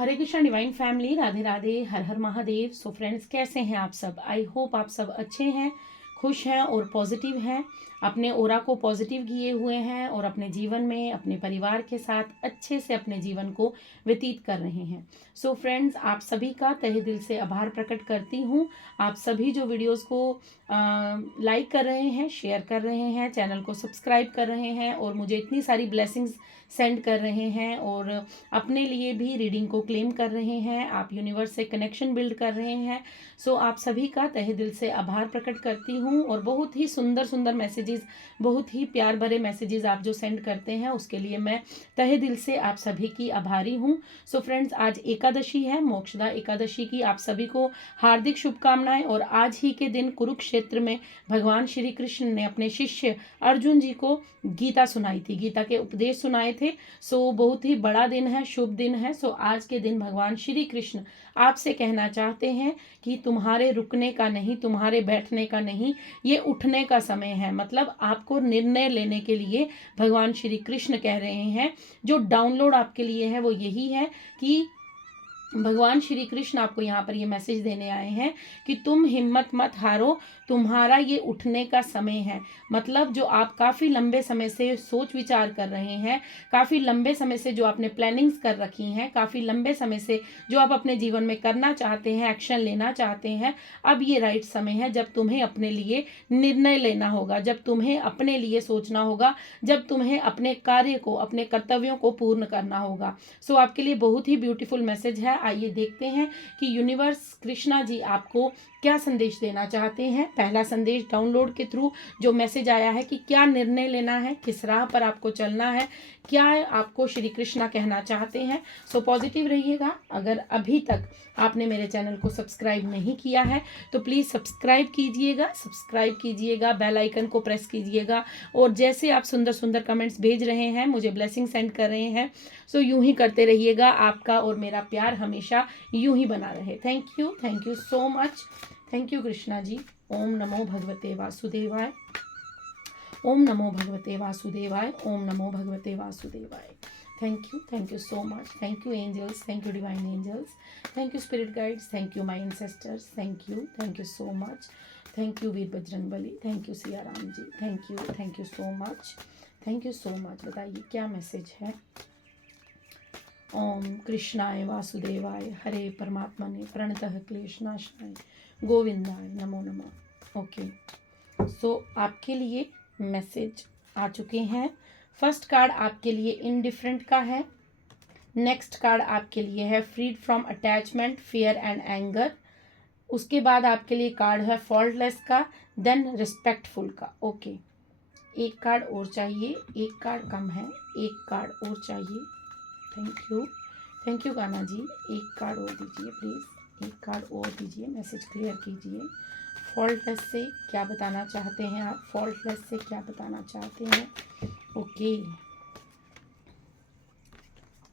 हरे Krishna divine family, Radhe Radhe, हर हर Mahadev. So friends, कैसे हैं आप सब? आई होप आप सब अच्छे हैं, खुश हैं और पॉजिटिव हैं, अपने ओरा को पॉजिटिव किए हुए हैं और अपने जीवन में अपने परिवार के साथ अच्छे से अपने जीवन को व्यतीत कर रहे हैं। सो फ्रेंड्स, आप सभी का तहे दिल से आभार प्रकट करती हूँ। आप सभी जो वीडियोस को लाइक कर रहे हैं, शेयर कर रहे हैं, चैनल को सब्सक्राइब कर रहे हैं और मुझे इतनी सारी ब्लेसिंग्स सेंड कर रहे हैं और अपने लिए भी रीडिंग को क्लेम कर रहे हैं, आप यूनिवर्स से कनेक्शन बिल्ड कर रहे हैं। सो आप सभी का तहे दिल से आभार प्रकट करती हूँ और बहुत ही सुंदर सुंदर मैसेजेस, बहुत ही प्यार भरे मैसेजेस आप जो सेंड करते हैं उसके लिए मैं तहे दिल से आप सभी की आभारी हूँ। सो फ्रेंड्स, आज एकादशी है, मोक्षदा एकादशी की आप सभी को हार्दिक शुभकामनाएं। और आज ही के दिन कुरुक्षेत्र में भगवान श्री कृष्ण ने अपने शिष्य अर्जुन जी को गीता सुनाई थी, गीता के उपदेश सुनाए थे। सो बहुत ही बड़ा दिन है, शुभ दिन है। सो आज के दिन भगवान श्री कृष्ण आपसे कहना चाहते हैं कि तुम्हारे रुकने का नहीं, तुम्हारे बैठने का नहीं, ये उठने का समय है। मतलब आपको निर्णय लेने के लिए भगवान श्री कृष्ण कह रहे हैं। जो डाउनलोड आपके लिए है वो यही है कि भगवान श्री कृष्ण आपको यहाँ पर ये मैसेज देने आए हैं कि तुम हिम्मत मत हारो, तुम्हारा ये उठने का समय है। मतलब जो आप काफ़ी लंबे समय से सोच विचार कर रहे हैं, काफ़ी लंबे समय से जो आपने प्लानिंग्स कर रखी हैं, काफ़ी लंबे समय से जो आप अपने जीवन में करना चाहते हैं, एक्शन लेना चाहते हैं, अब ये राइट समय है जब तुम्हें अपने लिए निर्णय लेना होगा, जब तुम्हें अपने लिए सोचना होगा, जब तुम्हें अपने कार्य को, अपने कर्तव्यों को पूर्ण करना होगा। सो आपके लिए बहुत ही ब्यूटीफुल मैसेज है। आइए देखते हैं कि यूनिवर्स कृष्णा जी आपको क्या संदेश देना चाहते हैं। पहला संदेश डाउनलोड के थ्रू जो मैसेज आया है कि क्या निर्णय लेना है, किस राह पर आपको चलना है, क्या आपको श्री कृष्णा कहना चाहते हैं। सो पॉजिटिव रहिएगा। अगर अभी तक आपने मेरे चैनल को सब्सक्राइब नहीं किया है तो प्लीज़ सब्सक्राइब कीजिएगा, बेल आइकन को प्रेस कीजिएगा। और जैसे आप सुंदर सुंदर कमेंट्स भेज रहे हैं, मुझे ब्लेसिंग सेंड कर रहे हैं, सो यूं ही करते रहिएगा। आपका और मेरा प्यार हमेशा यूं ही बना रहे। Thank you so much. Thank you Krishna ji. ओम नमो भगवते वासुदेवाय, ओम नमो भगवते वासुदेवाय, ओम नमो भगवते वासुदेवाय। Thank you so much. Thank you angels, thank you divine angels, thank you spirit guides, thank you my ancestors, thank you so much. Thank you Veer Bajrang Bali, thank you Siya Ram ji, thank you so much, thank you so much. बताइए क्या message है। ओम कृष्णाय वासुदेवाय हरे परमात्मने प्रणतः क्लेशनाशाय गोविंदाय नमो नमः। Okay, सो आपके लिए message आ चुके हैं। फर्स्ट कार्ड आपके लिए इनडिफरेंट का है। नेक्स्ट कार्ड आपके लिए है freed from attachment, fear and anger. उसके बाद आपके लिए कार्ड है फॉल्टलेस का, देन रिस्पेक्टफुल का। ओके, एक कार्ड और चाहिए, एक कार्ड कम है, एक कार्ड और चाहिए। थैंक यू कान्हा जी, एक कार्ड और दीजिए प्लीज़, एक कार्ड और दीजिए, मैसेज क्लियर कीजिए। फॉल्टलेस से क्या बताना चाहते हैं आप, फॉल्टलेस से क्या बताना चाहते हैं। Okay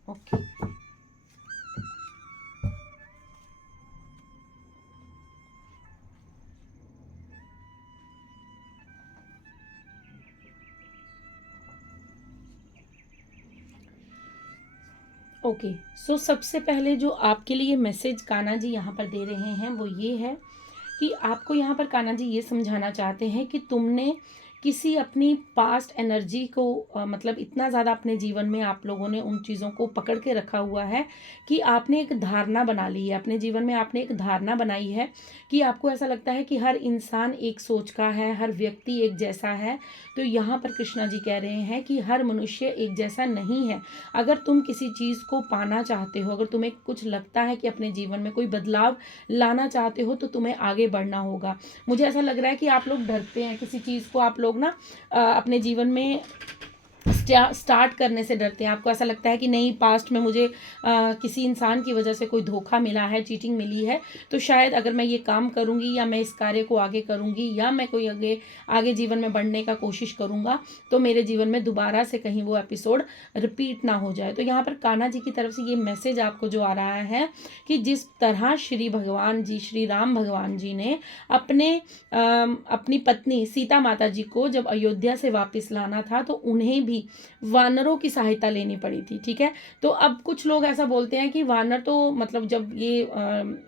okay, okay. सो सबसे पहले जो आपके लिए मैसेज कान्हा जी यहाँ पर दे रहे हैं वो ये है कि आपको यहाँ पर कान्हा जी ये समझाना चाहते हैं कि तुमने किसी अपनी पास्ट एनर्जी को मतलब इतना ज़्यादा अपने जीवन में आप लोगों ने उन चीज़ों को पकड़ के रखा हुआ है कि आपने एक धारणा बना ली है, अपने जीवन में आपने एक धारणा बनाई है कि आपको ऐसा लगता है कि हर इंसान एक सोच का है, हर व्यक्ति एक जैसा है। तो यहाँ पर कृष्णा जी कह रहे हैं कि हर मनुष्य एक जैसा नहीं है। अगर तुम किसी चीज़ को पाना चाहते हो, अगर तुम्हें कुछ लगता है कि अपने जीवन में कोई बदलाव लाना चाहते हो तो तुम्हें आगे बढ़ना होगा। मुझे ऐसा लग रहा है कि आप लोग डरते हैं किसी चीज़ को, आप लोग ना अपने जीवन में स्टार्ट करने से डरते हैं। आपको ऐसा लगता है कि नहीं, पास्ट में मुझे किसी इंसान की वजह से कोई धोखा मिला है, चीटिंग मिली है, तो शायद अगर मैं ये काम करूँगी या मैं इस कार्य को आगे करूँगी या मैं कोई आगे जीवन में बढ़ने का कोशिश करूँगा तो मेरे जीवन में दोबारा से कहीं वो एपिसोड रिपीट ना हो जाए। तो यहाँ पर कान्हा जी की तरफ से ये मैसेज आपको जो आ रहा है कि जिस तरह श्री भगवान जी, श्री राम भगवान जी ने अपनी पत्नी सीता माता जी को जब अयोध्या से वापस लाना था तो उन्हें भी वानरों की सहायता लेनी पड़ी थी। ठीक है, तो अब कुछ लोग ऐसा बोलते हैं कि वानर तो मतलब जब ये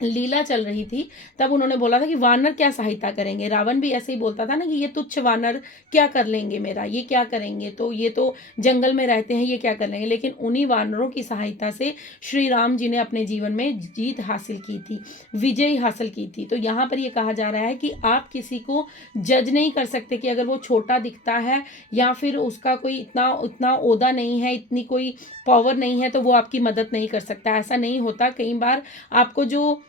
लीला चल रही थी तब उन्होंने बोला था कि वानर क्या सहायता करेंगे। रावण भी ऐसे ही बोलता था ना कि ये तुच्छ वानर क्या कर लेंगे मेरा, ये क्या करेंगे, तो ये तो जंगल में रहते हैं, ये क्या कर लेंगे। लेकिन उन्हीं वानरों की सहायता से श्री राम जी ने अपने जीवन में जीत हासिल की थी, विजय हासिल की थी। तो यहाँ पर ये कहा जा रहा है कि आप किसी को जज नहीं कर सकते कि अगर वो छोटा दिखता है या फिर उसका कोई इतना उतना ओहदा नहीं है, इतनी कोई पावर नहीं है, तो वो आपकी मदद नहीं कर सकता। ऐसा नहीं होता। कई बार आपको जो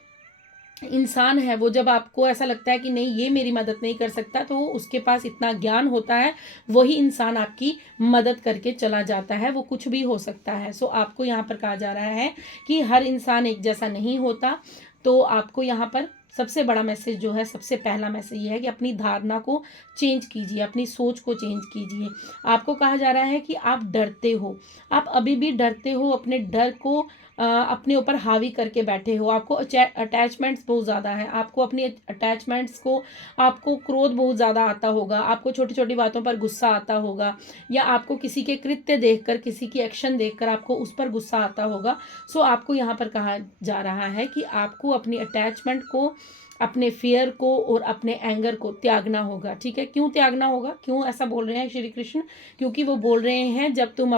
इंसान है वो जब आपको ऐसा लगता है कि नहीं ये मेरी मदद नहीं कर सकता, तो उसके पास इतना ज्ञान होता है, वही इंसान आपकी मदद करके चला जाता है। वो कुछ भी हो सकता है। सो आपको यहाँ पर कहा जा रहा है कि हर इंसान एक जैसा नहीं होता। तो आपको यहाँ पर सबसे बड़ा मैसेज जो है, सबसे पहला मैसेज ये है कि अपनी धारणा को चेंज कीजिए, अपनी सोच को चेंज कीजिए। आपको कहा जा रहा है कि आप डरते हो, आप अभी भी डरते हो, अपने डर को अपने ऊपर हावी करके बैठे हो। आपको अटैचमेंट्स बहुत ज़्यादा है, आपको अपनी अटैचमेंट्स को, आपको क्रोध बहुत ज़्यादा आता होगा, आपको छोटी छोटी बातों पर गुस्सा आता होगा, या आपको किसी के कृत्य देखकर, किसी की एक्शन देखकर आपको उस पर गुस्सा आता होगा। सो आपको यहाँ पर कहा जा रहा है कि आपको अपनी अटैचमेंट को, अपने फियर को और अपने एंगर को त्यागना होगा। ठीक है, क्यों त्यागना होगा, क्यों ऐसा बोल रहे हैं श्री कृष्ण? क्योंकि वो बोल रहे हैं जब तुम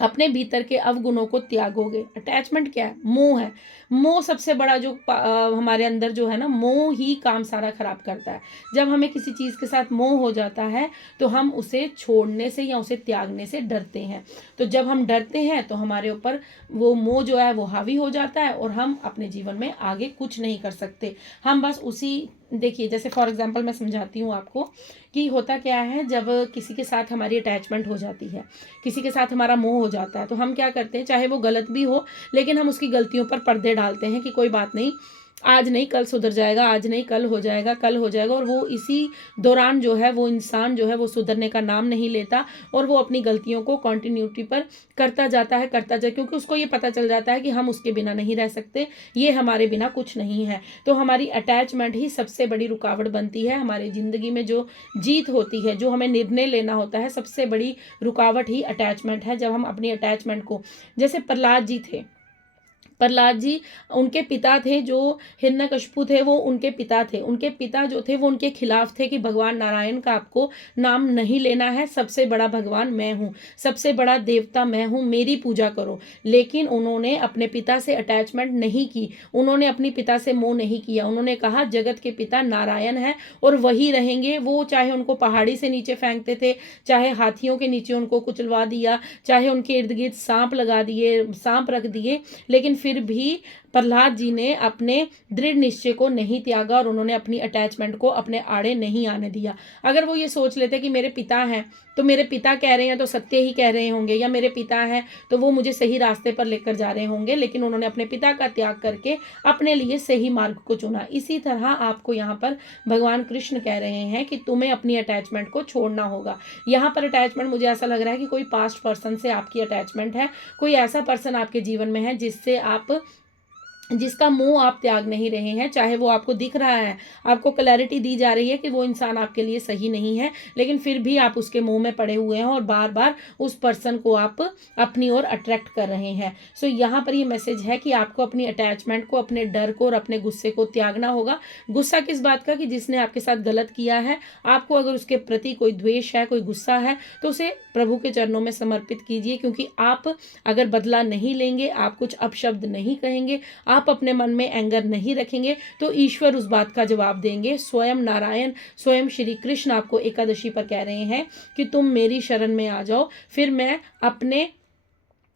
अपने भीतर के अवगुणों को त्यागोगे। अटैचमेंट क्या है? मोह है। मोह सबसे बड़ा जो हमारे अंदर जो है ना, मोह ही काम सारा खराब करता है। जब हमें किसी चीज़ के साथ मोह हो जाता है तो हम उसे छोड़ने से या उसे त्यागने से डरते हैं। तो जब हम डरते हैं तो हमारे ऊपर वो मोह जो है वो हावी हो जाता है और हम अपने जीवन में आगे कुछ नहीं कर सकते। हम बस उसी, देखिए जैसे फॉर एग्जांपल मैं समझाती हूँ आपको कि होता क्या है। जब किसी के साथ हमारी अटैचमेंट हो जाती है, किसी के साथ हमारा मोह हो जाता है, तो हम क्या करते हैं, चाहे वो गलत भी हो, लेकिन हम उसकी गलतियों पर पर्दे डालते हैं कि कोई बात नहीं, आज नहीं कल सुधर जाएगा, आज नहीं कल हो जाएगा, कल हो जाएगा। और वो इसी दौरान जो है वो इंसान जो है वो सुधरने का नाम नहीं लेता और वो अपनी गलतियों को कंटिन्यूटी पर करता जाता है, क्योंकि उसको ये पता चल जाता है कि हम उसके बिना नहीं रह सकते, ये हमारे बिना कुछ नहीं है। तो हमारी अटैचमेंट ही सबसे बड़ी रुकावट बनती है। हमारी ज़िंदगी में जो जीत होती है, जो हमें निर्णय लेना होता है, सबसे बड़ी रुकावट ही अटैचमेंट है। जब हम अपनी अटैचमेंट को, जैसे प्रहलाद जी थे, प्रहलाद जी उनके पिता थे, जो हिरण्यकशिपु थे वो उनके पिता थे। उनके पिता जो थे वो उनके खिलाफ थे कि भगवान नारायण का आपको नाम नहीं लेना है, सबसे बड़ा भगवान मैं हूँ, सबसे बड़ा देवता मैं हूँ, मेरी पूजा करो। लेकिन उन्होंने अपने पिता से अटैचमेंट नहीं की, उन्होंने अपने पिता से मोह नहीं किया। उन्होंने कहा जगत के पिता नारायण है और वही रहेंगे। वो चाहे उनको पहाड़ी से नीचे फेंकते थे, चाहे हाथियों के नीचे उनको कुचलवा दिया, चाहे उनके इर्द गिर्द सांप लगा दिए, सांप रख दिए, लेकिन फिर भी प्रहलाद जी ने अपने दृढ़ निश्चय को नहीं त्यागा और उन्होंने अपनी अटैचमेंट को अपने आड़े नहीं आने दिया। अगर वो ये सोच लेते कि मेरे पिता हैं तो मेरे पिता कह रहे हैं तो सत्य ही कह रहे होंगे, या मेरे पिता हैं तो वो मुझे सही रास्ते पर लेकर जा रहे होंगे, लेकिन उन्होंने अपने पिता का त्याग करके अपने लिए सही मार्ग को चुना। इसी तरह आपको यहाँ पर भगवान कृष्ण कह रहे हैं कि तुम्हें अपनी अटैचमेंट को छोड़ना होगा। यहाँ पर अटैचमेंट मुझे ऐसा लग रहा है कि कोई पास्ट पर्सन से आपकी अटैचमेंट है, कोई ऐसा पर्सन आपके जीवन में है जिसका मोह आप त्याग नहीं रहे हैं। चाहे वो आपको दिख रहा है, आपको क्लैरिटी दी जा रही है कि वो इंसान आपके लिए सही नहीं है, लेकिन फिर भी आप उसके मोह में पड़े हुए हैं और बार बार उस पर्सन को आप अपनी ओर अट्रैक्ट कर रहे हैं। सो यहाँ पर ये मैसेज है कि आपको अपनी अटैचमेंट को, अपने डर को और अपने गुस्से को त्यागना होगा। गुस्सा किस बात का? कि जिसने आपके साथ गलत किया है, आपको अगर उसके प्रति कोई द्वेष है, कोई गुस्सा है, तो उसे प्रभु के चरणों में समर्पित कीजिए। क्योंकि आप अगर बदला नहीं लेंगे, आप कुछ अपशब्द नहीं कहेंगे, आप अपने मन में एंगर नहीं रखेंगे, तो ईश्वर उस बात का जवाब देंगे। स्वयं नारायण, स्वयं श्री कृष्ण आपको एकादशी पर कह रहे हैं कि तुम मेरी शरण में आ जाओ, फिर मैं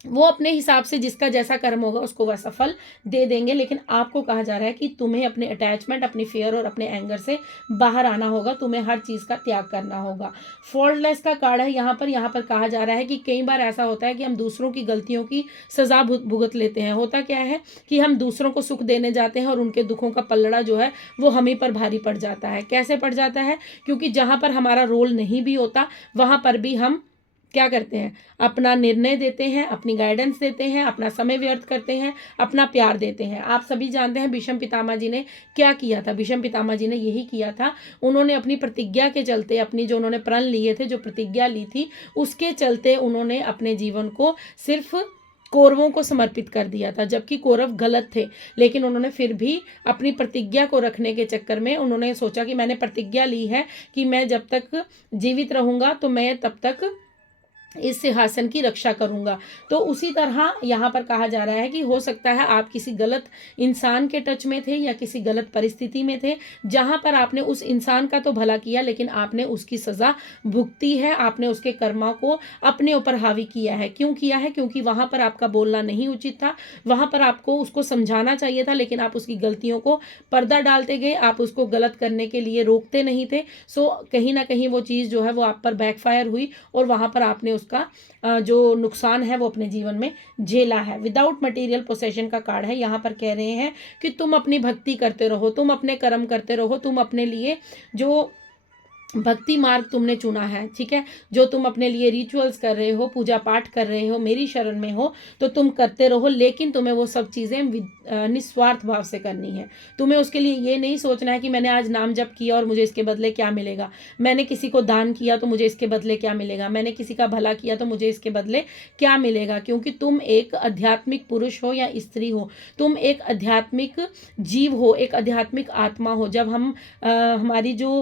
वो अपने हिसाब से जिसका जैसा कर्म होगा उसको वैसा फल दे देंगे। लेकिन आपको कहा जा रहा है कि तुम्हें अपने अटैचमेंट, अपनी फियर और अपने एंगर से बाहर आना होगा, तुम्हें हर चीज़ का त्याग करना होगा। फॉल्टलेस का कार्ड है यहाँ पर कहा जा रहा है कि कई बार ऐसा होता है कि हम दूसरों की गलतियों की सजा भुगत लेते हैं। होता क्या है कि हम दूसरों को सुख देने जाते हैं और उनके दुखों का पल्लड़ा जो है वो हम ही पर भारी पड़ जाता है। कैसे पड़ जाता है? क्योंकि जहाँ पर हमारा रोल नहीं भी होता वहाँ पर भी हम क्या करते हैं, अपना निर्णय देते हैं, अपनी गाइडेंस देते हैं, अपना समय व्यर्थ करते हैं, अपना प्यार देते हैं। आप सभी जानते हैं भीष्म पितामह जी ने क्या किया था। भीष्म पितामह जी ने यही किया था, उन्होंने अपनी प्रतिज्ञा के चलते, अपनी जो उन्होंने प्रण लिए थे, जो प्रतिज्ञा ली थी, उसके चलते उन्होंने अपने जीवन को सिर्फ कौरवों को समर्पित कर दिया था, जबकि कौरव गलत थे। लेकिन उन्होंने फिर भी अपनी प्रतिज्ञा को रखने के चक्कर में उन्होंने सोचा कि मैंने प्रतिज्ञा ली है कि मैं जब तक जीवित रहूंगा तो मैं तब तक इस सिंहासन की रक्षा करूंगा। तो उसी तरह यहाँ पर कहा जा रहा है कि हो सकता है आप किसी गलत इंसान के टच में थे या किसी गलत परिस्थिति में थे, जहाँ पर आपने उस इंसान का तो भला किया लेकिन आपने उसकी सज़ा भुगती है, आपने उसके कर्मा को अपने ऊपर हावी किया है। क्यों किया है? क्योंकि वहाँ पर आपका बोलना नहीं उचित था, वहाँ पर आपको उसको समझाना चाहिए था, लेकिन आप उसकी गलतियों को पर्दा डालते गए, आप उसको गलत करने के लिए रोकते नहीं थे। सो कहीं ना कहीं वो चीज़ जो है वो आप पर बैकफायर हुई और वहाँ पर आपने उसका जो नुकसान है वो अपने जीवन में झेला है। विदाउट मटेरियल पोसेशन का कार्ड है। यहाँ पर कह रहे हैं कि तुम अपनी भक्ति करते रहो, तुम अपने कर्म करते रहो, तुम अपने लिए जो भक्ति मार्ग तुमने चुना है, ठीक है, जो तुम अपने लिए रिचुअल्स कर रहे हो, पूजा पाठ कर रहे हो, मेरी शरण में हो, तो तुम करते रहो, लेकिन तुम्हें वो सब चीज़ें निस्वार्थ भाव से करनी है। तुम्हें उसके लिए ये नहीं सोचना है कि मैंने आज नाम जप किया और मुझे इसके बदले क्या मिलेगा, मैंने किसी को दान किया तो मुझे इसके बदले क्या मिलेगा, मैंने किसी का भला किया तो मुझे इसके बदले क्या मिलेगा। क्योंकि तुम एक आध्यात्मिक पुरुष हो या स्त्री हो, तुम एक आध्यात्मिक जीव हो, एक आध्यात्मिक आत्मा हो। जब हम हमारी जो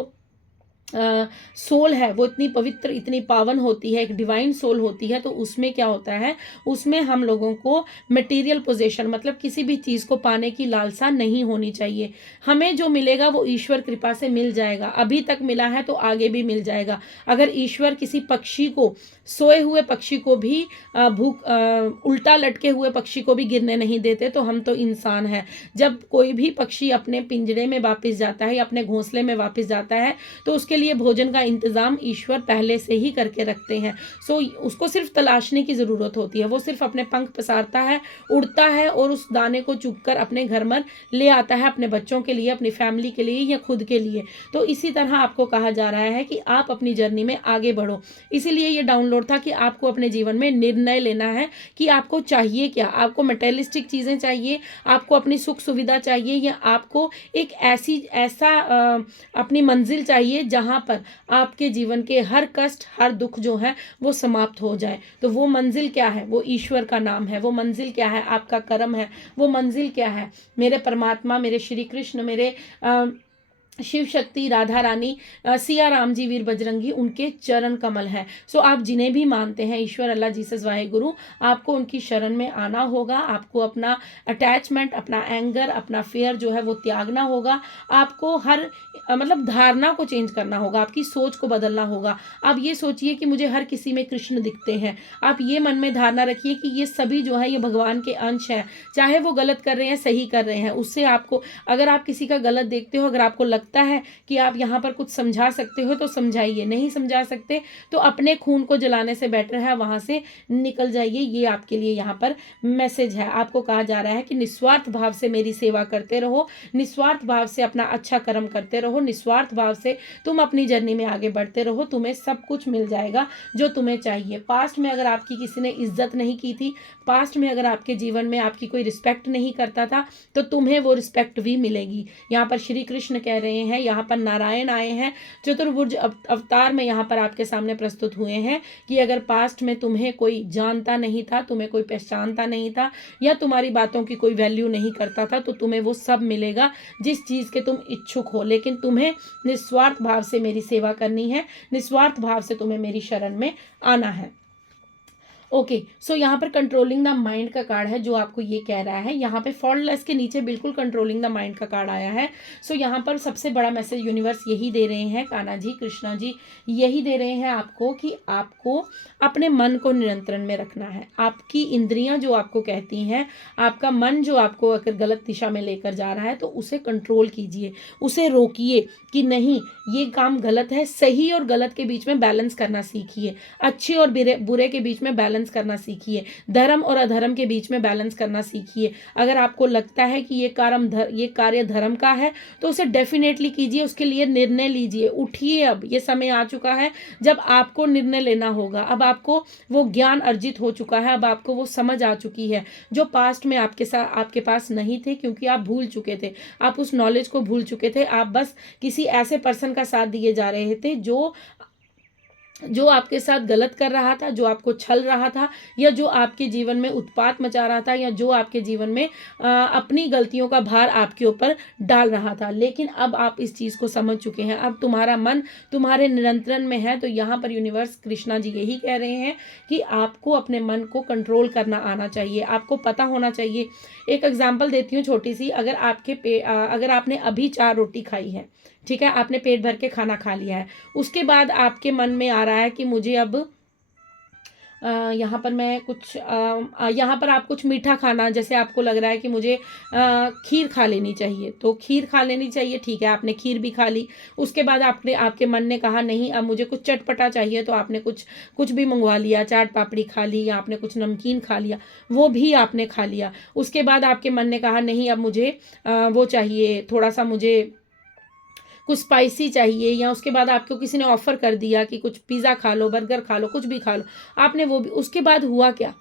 सोल है वो इतनी पवित्र, इतनी पावन होती है, एक डिवाइन सोल होती है, तो उसमें क्या होता है, उसमें हम लोगों को मटेरियल पोजेशन मतलब किसी भी चीज़ को पाने की लालसा नहीं होनी चाहिए। हमें जो मिलेगा वो ईश्वर कृपा से मिल जाएगा, अभी तक मिला है तो आगे भी मिल जाएगा। अगर ईश्वर किसी पक्षी को, सोए हुए पक्षी को भी उल्टा लटके हुए पक्षी को भी गिरने नहीं देते, तो हम तो इंसान हैं। जब कोई भी पक्षी अपने पिंजरे में वापस जाता है या अपने घोंसले में वापस जाता है तो उसके लिए भोजन का इंतज़ाम ईश्वर पहले से ही करके रखते हैं। सो उसको सिर्फ तलाशने की ज़रूरत होती है, वो सिर्फ अपने पंख पसारता है, उड़ता है और उस दाने को चुगकर अपने घर में ले आता है, अपने बच्चों के लिए, अपनी फैमिली के लिए या खुद के लिए। तो इसी तरह आपको कहा जा रहा है कि आप अपनी जर्नी में आगे बढ़ो। इसीलिए ये डाउनलोड था कि आपको अपने जीवन में निर्णय लेना है कि आपको चाहिए क्या। आपको मटेरियलिस्टिक चीज़ें चाहिए, आपको अपनी सुख सुविधा चाहिए, या आपको एक ऐसा अपनी मंजिल चाहिए जहाँ पर आपके जीवन के हर कष्ट, हर दुख जो है वो समाप्त हो जाए। तो वो मंजिल क्या है? वो ईश्वर का नाम है। वो मंजिल क्या है? आपका कर्म है। वो मंजिल क्या है? मेरे परमात्मा, मेरे श्री कृष्ण, मेरे शिव शक्ति, राधा रानी, सिया राम जी, वीर बजरंगी, उनके चरण कमल है। सो आप जिन्हें भी मानते हैं, ईश्वर, अल्लाह, जीसस, वाहेगुरु, आपको उनकी शरण में आना होगा। आपको अपना अटैचमेंट, अपना एंगर, अपना फेयर जो है वो त्यागना होगा। आपको हर मतलब धारणा को चेंज करना होगा, आपकी सोच को बदलना होगा। आप ये सोचिए कि मुझे हर किसी में कृष्ण दिखते हैं। आप ये मन में धारणा रखिए कि ये सभी जो है ये भगवान के अंश हैं, चाहे वो गलत कर रहे हैं, सही कर रहे हैं। उससे आपको, अगर आप किसी का गलत देखते हो, अगर आपको लगता है कि आप यहाँ पर कुछ समझा सकते हो तो समझाइए, नहीं समझा सकते तो अपने खून को जलाने से बेटर है वहाँ से निकल जाइए। ये आपके लिए यहाँ पर मैसेज है। आपको कहा जा रहा है कि निस्वार्थ भाव से मेरी सेवा करते रहो, निस्वार्थ भाव से अपना अच्छा कर्म करते रहो, निस्वार्थ भाव से तुम अपनी जर्नी में आगे बढ़ते रहो, तुम्हें सब कुछ मिल जाएगा जो तुम्हें चाहिए। पास्ट में अगर आपकी किसी ने इज्जत नहीं की थी, पास्ट में अगर आपके जीवन में आपकी कोई रिस्पेक्ट नहीं करता था, तो तुम्हें वो रिस्पेक्ट भी मिलेगी। यहाँ पर श्री कृष्ण कह रहे हैं, यहाँ पर नारायण आए हैं, चतुर्भुज अवतार में यहाँ पर आपके सामने प्रस्तुत हुए हैं कि अगर पास्ट में तुम्हें कोई जानता नहीं था, तुम्हें कोई पहचानता नहीं था, या तुम्हारी बातों की कोई वैल्यू नहीं करता था, तो तुम्हें वो सब मिलेगा जिस चीज़ के तुम इच्छुक हो। लेकिन तुम्हें निस्वार्थ भाव से मेरी सेवा करनी है, निस्वार्थ भाव से तुम्हें मेरी शरण में आना है। ओके, सो यहाँ पर कंट्रोलिंग द माइंड का कार्ड है जो आपको ये कह रहा है। यहाँ पे फॉल्टलेस के नीचे बिल्कुल कंट्रोलिंग द माइंड का कार्ड आया है। सो यहाँ पर सबसे बड़ा मैसेज यूनिवर्स यही दे रहे हैं, कान्हा जी, कृष्णा जी यही दे रहे हैं आपको कि आपको अपने मन को नियंत्रण में रखना है। आपकी इंद्रियां जो आपको कहती हैं, आपका मन जो आपको अगर गलत दिशा में लेकर जा रहा है तो उसे कंट्रोल कीजिए, उसे रोकिए कि नहीं ये काम गलत है। सही और गलत के बीच में बैलेंस करना सीखिए, अच्छे और बुरे के बीच में बैलेंस बैलेंस करना सीखिए, धर्म और अधर्म के बीच में बैलेंस करना सीखिए। अगर आपको लगता है कि ये कार्य धर्म का है तो उसे डेफिनेटली कीजिए, उसके लिए निर्णय लीजिए, उठिए। अब ये समय आ चुका है जब आपको निर्णय लेना होगा। अब आपको वो ज्ञान अर्जित हो चुका है, अब आपको वो समझ आ चुकी है जो पास्ट में आपके पास नहीं थे, क्योंकि आप भूल चुके थे, आप उस नॉलेज को भूल चुके थे। आप बस किसी ऐसे पर्सन का साथ दिए जा रहे थे जो आपके साथ गलत कर रहा था, जो आपको छल रहा था, या जो आपके जीवन में उत्पात मचा रहा था, या जो आपके जीवन में अपनी गलतियों का भार आपके ऊपर डाल रहा था। लेकिन अब आप इस चीज़ को समझ चुके हैं, अब तुम्हारा मन तुम्हारे नियंत्रण में है। तो यहाँ पर यूनिवर्स कृष्णा जी यही कह रहे हैं कि आपको अपने मन को कंट्रोल करना आना चाहिए, आपको पता होना चाहिए। एक एग्जाम्पल देती हूँ छोटी सी। अगर आपने अभी 4 रोटी खाई है, ठीक है, आपने पेट भर के खाना खा लिया है, उसके बाद आपके मन में आ रहा है कि मुझे अब यहाँ पर आप कुछ मीठा खाना, जैसे आपको लग रहा है कि मुझे खीर खा लेनी चाहिए, तो खीर खा लेनी चाहिए, ठीक है, आपने खीर भी खा ली। उसके बाद आपके मन ने कहा नहीं अब मुझे कुछ चटपटा चाहिए, तो आपने कुछ भी मंगवा लिया, चाट पापड़ी खा ली, या आपने कुछ नमकीन खा लिया, वो भी आपने खा लिया। उसके बाद आपके मन ने कहा नहीं अब मुझे वो चाहिए, थोड़ा सा मुझे कुछ स्पाइसी चाहिए, या उसके बाद आपको किसी ने ऑफर कर दिया कि कुछ पिज़्ज़ा खा लो, बर्गर खा लो, कुछ भी खा लो, आपने वो भी। उसके बाद हुआ क्या?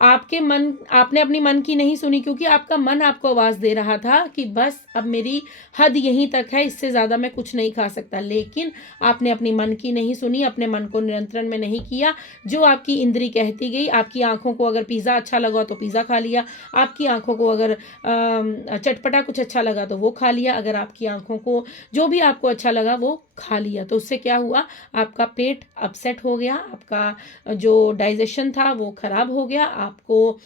आपने अपनी मन की नहीं सुनी, क्योंकि आपका मन आपको आवाज़ दे रहा था कि बस अब मेरी हद यहीं तक है, इससे ज़्यादा मैं कुछ नहीं खा सकता। लेकिन आपने अपनी मन की नहीं सुनी, अपने मन को नियंत्रण में नहीं किया। जो आपकी इंद्री कहती गई, आपकी आंखों को अगर पिज़्ज़ा अच्छा लगा तो पिज़्ज़ा खा लिया, आपकी आंखों को अगर चटपटा कुछ अच्छा लगा तो वो खा लिया, अगर आपकी आंखों को जो भी आपको अच्छा लगा वो खा लिया। तो उससे क्या हुआ? आपका पेट अपसेट हो गया, आपका जो डाइजेशन था वो खराब हो गया, आपको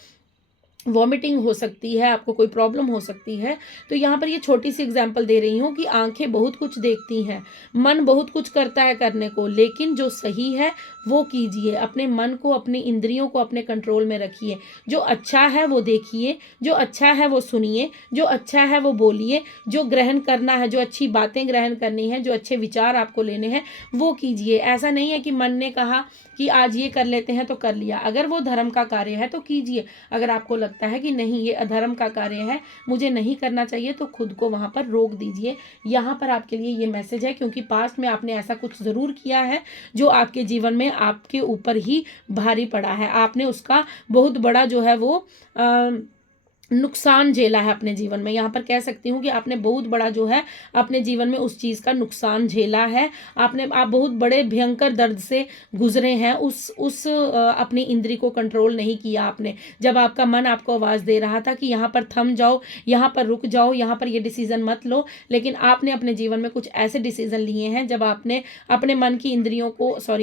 वॉमिटिंग हो सकती है, आपको कोई प्रॉब्लम हो सकती है। तो यहाँ पर ये छोटी सी एग्जांपल दे रही हूँ कि आंखें बहुत कुछ देखती हैं, मन बहुत कुछ करता है करने को, लेकिन जो सही है वो कीजिए। अपने मन को, अपनी इंद्रियों को अपने कंट्रोल में रखिए। जो अच्छा है वो देखिए, जो अच्छा है वो सुनिए, जो अच्छा है वो बोलिए, जो ग्रहण करना है, जो अच्छी बातें ग्रहण करनी है, जो अच्छे विचार आपको लेने हैं वो कीजिए। ऐसा नहीं है कि मन ने कहा कि आज ये कर लेते हैं तो कर लिया। अगर वो धर्म का कार्य है तो कीजिए, अगर आपको लगता है कि नहीं ये अधर्म का कार्य है, मुझे नहीं करना चाहिए, तो खुद को वहाँ पर रोक दीजिए। यहाँ पर आपके लिए ये मैसेज है, क्योंकि पास्ट में आपने ऐसा कुछ ज़रूर किया है जो आपके जीवन में आपके ऊपर ही भारी पड़ा है। आपने उसका बहुत बड़ा जो है वो नुकसान झेला है अपने जीवन में। यहाँ पर कह सकती हूँ कि आपने बहुत बड़ा जो है अपने जीवन में उस चीज़ का नुकसान झेला है। आप बहुत बड़े भयंकर दर्द से गुजरे हैं। अपनी इंद्री को कंट्रोल नहीं किया आपने। जब आपका मन आपको आवाज़ दे रहा था कि यहाँ पर थम जाओ, यहाँ पर रुक जाओ, यहाँ पर ये डिसीज़न मत लो, लेकिन आपने अपने जीवन में कुछ ऐसे डिसीज़न लिए हैं जब आपने अपने मन की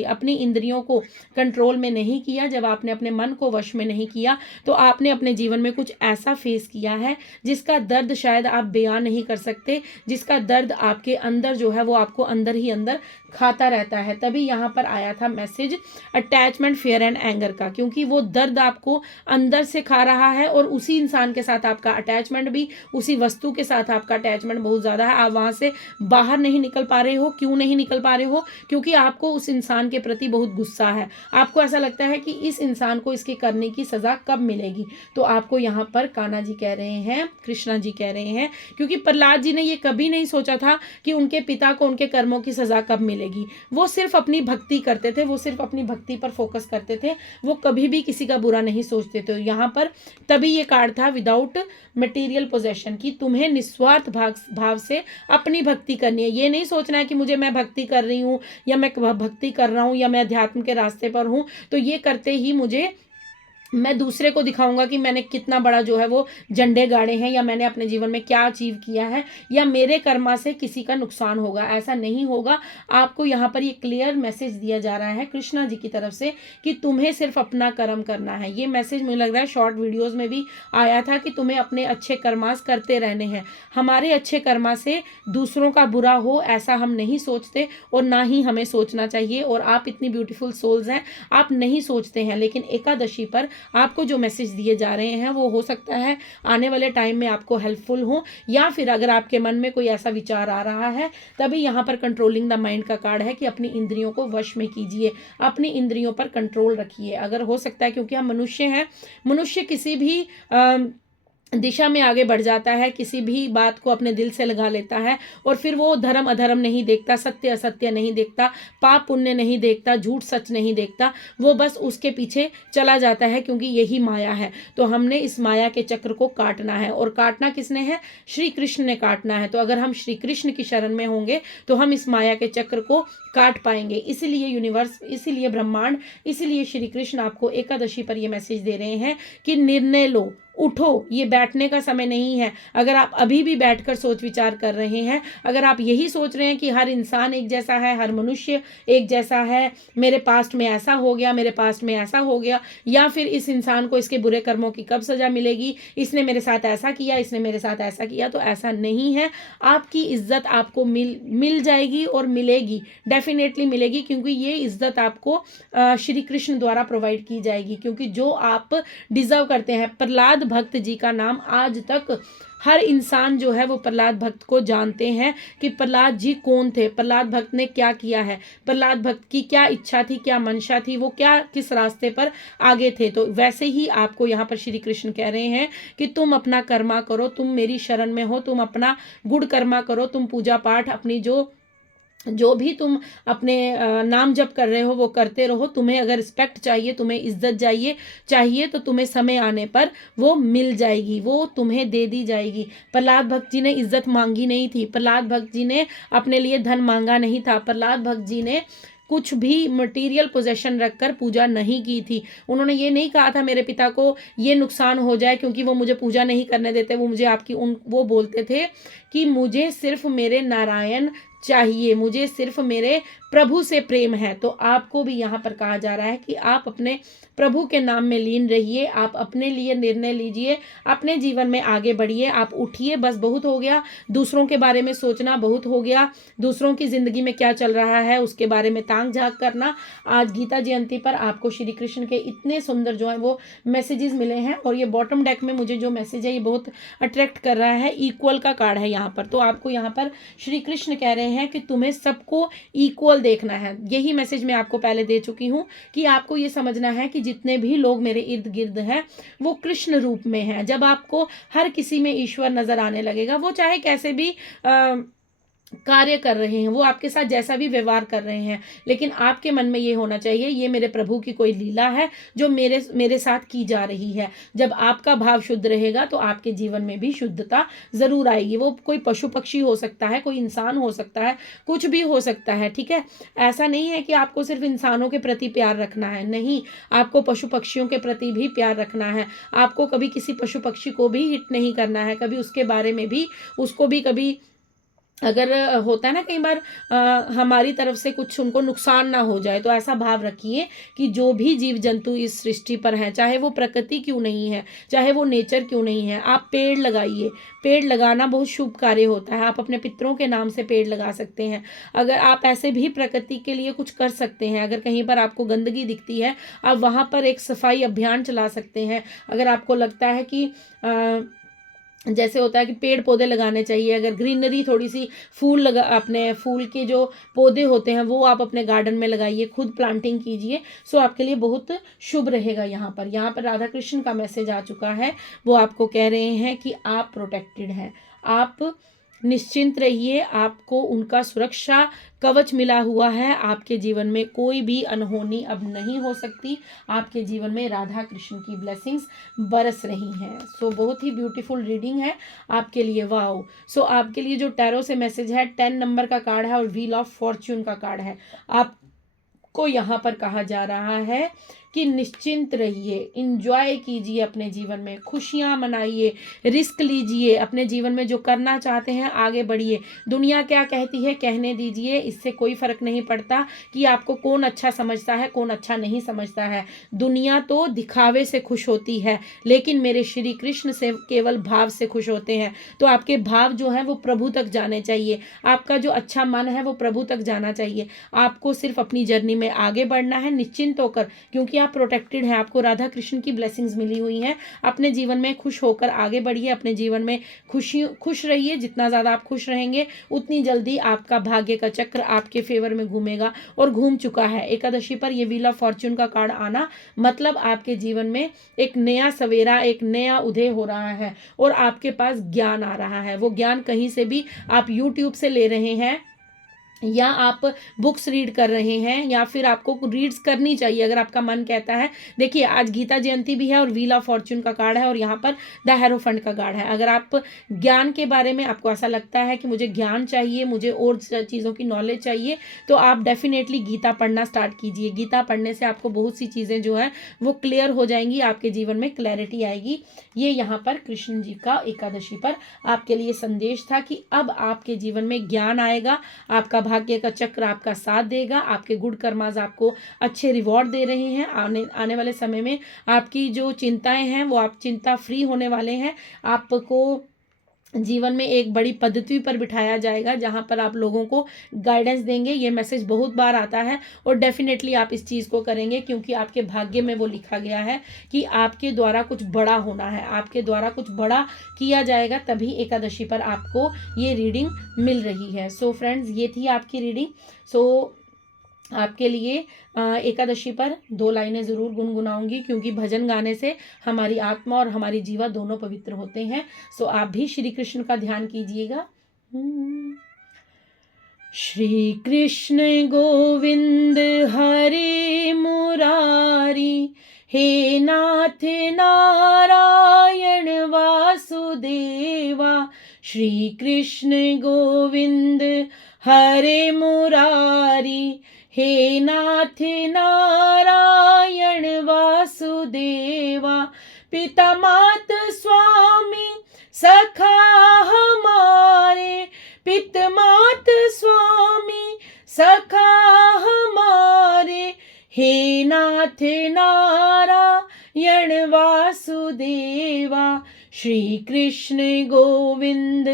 अपनी इंद्रियों को कंट्रोल में नहीं किया, जब आपने अपने मन को वश में नहीं किया, तो आपने अपने जीवन में कुछ ऐसा फेस किया है जिसका दर्द शायद आप बयान नहीं कर सकते, जिसका दर्द आपके अंदर जो है वो आपको अंदर ही अंदर खाता रहता है। तभी यहाँ पर आया था message attachment, fair and anger का, क्योंकि वो दर्द आपको अंदर से खा रहा है और उसी इंसान के साथ आपका अटैचमेंट भी, उसी वस्तु के साथ आपका अटैचमेंट बहुत ज़्यादा है। आप वहाँ से बाहर नहीं निकल पा रहे हो। क्यों नहीं निकल पा रहे हो? क्योंकि आपको उस इंसान के प्रति बहुत गुस्सा है। आपको ऐसा लगता है कि इस इंसान को इसके करने की सज़ा कब मिलेगी। तो आपको यहाँ पर कान्हा जी कह रहे हैं, कृष्णा जी कह रहे हैं, क्योंकि प्रहलाद जी ने ये कभी नहीं सोचा था कि उनके पिता को उनके कर्मों की सज़ा कब मिलेगी। वो सिर्फ अपनी भक्ति करते थे, वो सिर्फ अपनी भक्ति पर फोकस करते थे, वो कभी भी किसी का बुरा नहीं सोचते थे। यहाँ पर तभी ये कार्ड था विदाउट मटेरियल पोजेशन, कि तुम्हें निस्वार्थ भाव से अपनी भक्ति करनी है। ये नहीं सोचना है कि मैं भक्ति कर रही हूँ, या मैं भक्ति कर रहा हूँ, या मैं अध्यात्म के रास्ते पर हूँ, तो ये करते ही मैं दूसरे को दिखाऊंगा कि मैंने कितना बड़ा जो है वो झंडे गाड़े हैं, या मैंने अपने जीवन में क्या अचीव किया है, या मेरे कर्मा से किसी का नुकसान होगा। ऐसा नहीं होगा। आपको यहाँ पर ये क्लियर मैसेज दिया जा रहा है कृष्णा जी की तरफ से कि तुम्हें सिर्फ अपना कर्म करना है। ये मैसेज मुझे लग रहा है शॉर्ट वीडियोज़ में भी आया था कि तुम्हें अपने अच्छे कर्मास करते रहने हैं। हमारे अच्छे कर्मा से दूसरों का बुरा हो ऐसा हम नहीं सोचते, और ना ही हमें सोचना चाहिए। और आप इतनी ब्यूटीफुल सोल्स हैं, आप नहीं सोचते हैं, लेकिन एकादशी पर आपको जो मैसेज दिए जा रहे हैं वो हो सकता है आने वाले टाइम में आपको हेल्पफुल हो, या फिर अगर आपके मन में कोई ऐसा विचार आ रहा है तभी यहाँ पर कंट्रोलिंग द माइंड का कार्ड है कि अपनी इंद्रियों को वश में कीजिए, अपनी इंद्रियों पर कंट्रोल रखिए। अगर हो सकता है, क्योंकि हम मनुष्य हैं, मनुष्य किसी भी दिशा में आगे बढ़ जाता है, किसी भी बात को अपने दिल से लगा लेता है और फिर वो धर्म अधर्म नहीं देखता, सत्य असत्य नहीं देखता, पाप पुण्य नहीं देखता, झूठ सच नहीं देखता, वो बस उसके पीछे चला जाता है, क्योंकि यही माया है। तो हमने इस माया के चक्र को काटना है, और काटना किसने है? श्री कृष्ण ने काटना है। तो अगर हम श्री कृष्ण की शरण में होंगे तो हम इस माया के चक्र को काट पाएंगे। इसीलिए यूनिवर्स, इसीलिए ब्रह्मांड, इसीलिए श्री कृष्ण आपको एकादशी पर ये मैसेज दे रहे हैं कि निर्णय लो, उठो, ये बैठने का समय नहीं है। अगर आप अभी भी बैठकर सोच विचार कर रहे हैं, अगर आप यही सोच रहे हैं कि हर इंसान एक जैसा है, हर मनुष्य एक जैसा है, मेरे पास्ट में ऐसा हो गया, मेरे पास्ट में ऐसा हो गया, या फिर इस इंसान को इसके बुरे कर्मों की कब सजा मिलेगी, इसने मेरे साथ ऐसा किया, इसने मेरे साथ ऐसा किया, तो ऐसा नहीं है। आपकी इज्जत आपको मिल जाएगी और मिलेगी, डेफिनेटली मिलेगी, क्योंकि ये इज्जत आपको श्री कृष्ण द्वारा प्रोवाइड की जाएगी, क्योंकि जो आप डिजर्व करते हैं। प्रहलाद भक्त जी का नाम आज तक हर इंसान जो है वो प्रहलाद भक्त को जानते हैं कि प्रहलाद जी कौन थे, प्रहलाद भक्त ने क्या किया है, प्रहलाद भक्त की क्या इच्छा थी, क्या मंशा थी, वो क्या किस रास्ते पर आगे थे। तो वैसे ही आपको यहाँ पर श्री कृष्ण कह रहे हैं कि तुम अपना कर्मा करो, तुम मेरी शरण में हो, तुम अपना गुड़ कर्मा करो, तुम पूजा पाठ अपनी जो भी तुम अपने नाम जप कर रहे हो वो करते रहो। तुम्हें अगर रिस्पेक्ट चाहिए, तुम्हें इज्जत चाहिए तो तुम्हें समय आने पर वो मिल जाएगी, वो तुम्हें दे दी जाएगी। प्रहलाद भक्त जी ने इज्जत मांगी नहीं थी, प्रहलाद भक्त जी ने अपने लिए धन मांगा नहीं था, प्रहलाद भक्त जी ने कुछ भी मटेरियल पोजेशन रखकर पूजा नहीं की थी। उन्होंने ये नहीं कहा था मेरे पिता को ये नुकसान हो जाए क्योंकि वो मुझे पूजा नहीं करने देते, वो मुझे वो बोलते थे कि मुझे सिर्फ मेरे नारायण चाहिए, मुझे सिर्फ मेरे प्रभु से प्रेम है। तो आपको भी यहाँ पर कहा जा रहा है कि आप अपने प्रभु के नाम में लीन रहिए, आप अपने लिए निर्णय लीजिए, अपने जीवन में आगे बढ़िए, आप उठिए। बस बहुत हो गया दूसरों के बारे में सोचना, बहुत हो गया दूसरों की जिंदगी में क्या चल रहा है उसके बारे में ताक झांक करना। आज गीता जयंती पर आपको श्री कृष्ण के इतने सुंदर जो है वो मैसेजेस मिले हैं, और ये बॉटम डेक में मुझे जो मैसेज है ये बहुत अट्रैक्ट कर रहा है। इक्वल का कार्ड है यहाँ पर, तो आपको यहाँ पर श्री कृष्ण कह रहे हैं कि तुम्हें सबको इक्वल देखना है। यही मैसेज मैं आपको पहले दे चुकी हूँ कि आपको ये समझना है कि जितने भी लोग मेरे इर्द गिर्द हैं वो कृष्ण रूप में हैं। जब आपको हर किसी में ईश्वर नजर आने लगेगा, वो चाहे कैसे भी कार्य कर रहे हैं, वो आपके साथ जैसा भी व्यवहार कर रहे हैं, लेकिन आपके मन में ये होना चाहिए ये मेरे प्रभु की कोई लीला है जो मेरे साथ की जा रही है। जब आपका भाव शुद्ध रहेगा तो आपके जीवन में भी शुद्धता जरूर आएगी। वो कोई पशु पक्षी हो सकता है, कोई इंसान हो सकता है, कुछ भी हो सकता है, ठीक है। ऐसा नहीं है कि आपको सिर्फ इंसानों के प्रति प्यार रखना है, नहीं, आपको पशु पक्षियों के प्रति भी प्यार रखना है। आपको कभी किसी पशु पक्षी को भी हिट नहीं करना है, कभी उसके बारे में भी, उसको भी कभी अगर होता है ना कई बार हमारी तरफ से कुछ उनको नुकसान ना हो जाए, तो ऐसा भाव रखिए कि जो भी जीव जंतु इस सृष्टि पर हैं, चाहे वो प्रकृति क्यों नहीं है, चाहे वो नेचर क्यों नहीं है, आप पेड़ लगाइए। पेड़ लगाना बहुत शुभ कार्य होता है। आप अपने पितरों के नाम से पेड़ लगा सकते हैं। अगर आप ऐसे भी प्रकृति के लिए कुछ कर सकते हैं, अगर कहीं पर आपको गंदगी दिखती है आप वहाँ पर एक सफाई अभियान चला सकते हैं। अगर आपको लगता है कि जैसे होता है कि पेड़ पौधे लगाने चाहिए, अगर ग्रीनरी थोड़ी सी अपने फूल के जो पौधे होते हैं वो आप अपने गार्डन में लगाइए, खुद प्लांटिंग कीजिए, सो आपके लिए बहुत शुभ रहेगा। यहाँ पर राधा कृष्ण का मैसेज आ चुका है। वो आपको कह रहे हैं कि आप प्रोटेक्टेड हैं, आप निश्चिंत रहिए, आपको उनका सुरक्षा कवच मिला हुआ है। आपके जीवन में कोई भी अनहोनी अब नहीं हो सकती। आपके जीवन में राधा कृष्ण की ब्लेसिंग्स बरस रही हैं। सो बहुत ही ब्यूटीफुल रीडिंग है आपके लिए, वाओ। सो आपके लिए जो टैरो से मैसेज है 10 नंबर का कार्ड है और व्हील ऑफ फॉर्च्यून का कार्ड है। आपको यहाँ पर कहा जा रहा है कि निश्चिंत रहिए, इंजॉय कीजिए अपने जीवन में, खुशियां मनाइए, रिस्क लीजिए, अपने जीवन में जो करना चाहते हैं आगे बढ़िए। दुनिया क्या कहती है कहने दीजिए, इससे कोई फर्क नहीं पड़ता कि आपको कौन अच्छा समझता है कौन अच्छा नहीं समझता है। दुनिया तो दिखावे से खुश होती है, लेकिन मेरे श्री कृष्ण से केवल भाव से खुश होते हैं। तो आपके भाव जो है वो प्रभु तक जाने चाहिए, आपका जो अच्छा मन है वो प्रभु तक जाना चाहिए। आपको सिर्फ अपनी जर्नी में आगे बढ़ना है निश्चिंत होकर, क्योंकि आप प्रोटेक्टेड हैं, आपको राधा कृष्ण की ब्लेसिंग्स मिली हुई हैं। अपने जीवन में खुश होकर आगे बढ़िए, अपने जीवन में खुश रहिए। जितना ज़्यादा आप खुश रहेंगे उतनी जल्दी आपका भाग्य का चक्र आपके फेवर में घूमेगा और घूम चुका है। एकादशी पर ये व्हील ऑफ फॉर्च्यून का कार्ड आना मतलब आपके जीवन में एक नया सवेरा, एक नया उदय हो रहा है और आपके पास ज्ञान आ रहा है। वो ज्ञान कहीं से भी आप यूट्यूब से ले रहे हैं या आप बुक्स रीड कर रहे हैं या फिर आपको रीड्स करनी चाहिए अगर आपका मन कहता है। देखिए आज गीता जयंती भी है और व्हील ऑफ फॉर्च्यून का कार्ड है और यहाँ पर द हेरोफेंट का कार्ड है। अगर आप ज्ञान के बारे में आपको ऐसा लगता है कि मुझे ज्ञान चाहिए, मुझे और चीज़ों की नॉलेज चाहिए, तो आप डेफिनेटली गीता पढ़ना स्टार्ट कीजिए। गीता पढ़ने से आपको बहुत सी चीज़ें जो है वो क्लियर हो जाएंगी, आपके जीवन में क्लैरिटी आएगी। ये यहाँ पर कृष्ण जी का एकादशी पर आपके लिए संदेश था कि अब आपके जीवन में ज्ञान आएगा, आपका भाग्य का चक्र आपका साथ देगा, आपके गुड कर्मास आपको अच्छे रिवॉर्ड दे रहे हैं। आने वाले समय में आपकी जो चिंताएं हैं वो आप चिंता फ्री होने वाले हैं। आपको जीवन में एक बड़ी पद्धति पर बिठाया जाएगा जहां पर आप लोगों को गाइडेंस देंगे। ये मैसेज बहुत बार आता है और डेफिनेटली आप इस चीज़ को करेंगे क्योंकि आपके भाग्य में वो लिखा गया है कि आपके द्वारा कुछ बड़ा होना है, आपके द्वारा कुछ बड़ा किया जाएगा, तभी एकादशी पर आपको ये रीडिंग मिल रही है। सो फ्रेंड्स, ये थी आपकी रीडिंग। सो आपके लिए एकादशी पर 2 लाइनें ज़रूर गुनगुनाऊंगी क्योंकि भजन गाने से हमारी आत्मा और हमारी जीवा दोनों पवित्र होते हैं। सो आप भी श्री कृष्ण का ध्यान कीजिएगा। श्री कृष्ण गोविंद हरे मुरारी, हे नाथ नारायण वासुदेवा। श्री कृष्ण गोविंद हरे मुरारी, हे नाथ नारायण वासुदेवा। पिता मात स्वामी सखा हमारे, पिता मात स्वामी सखा हमारे, हे नाथ नारायण वासुदेवा। श्री कृष्ण गोविंद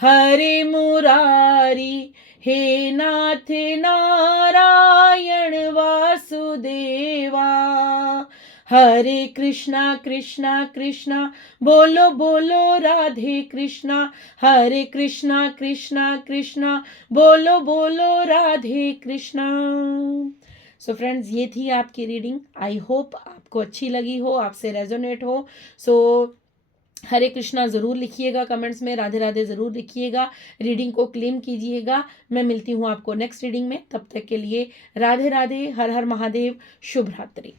हरे मुरारी, हे नाथ नारायण वासुदेवा। हरे कृष्णा कृष्णा कृष्णा बोलो बोलो राधे कृष्णा, हरे कृष्णा कृष्णा कृष्णा बोलो बोलो राधे कृष्णा। सो फ्रेंड्स, ये थी आपकी रीडिंग। आई होप आपको अच्छी लगी हो, आपसे रेजोनेट हो। सो हरे कृष्णा ज़रूर लिखिएगा कमेंट्स में, राधे राधे ज़रूर लिखिएगा, रीडिंग को क्लेम कीजिएगा। मैं मिलती हूँ आपको नेक्स्ट रीडिंग में, तब तक के लिए राधे राधे, हर हर महादेव, शुभ रात्रि।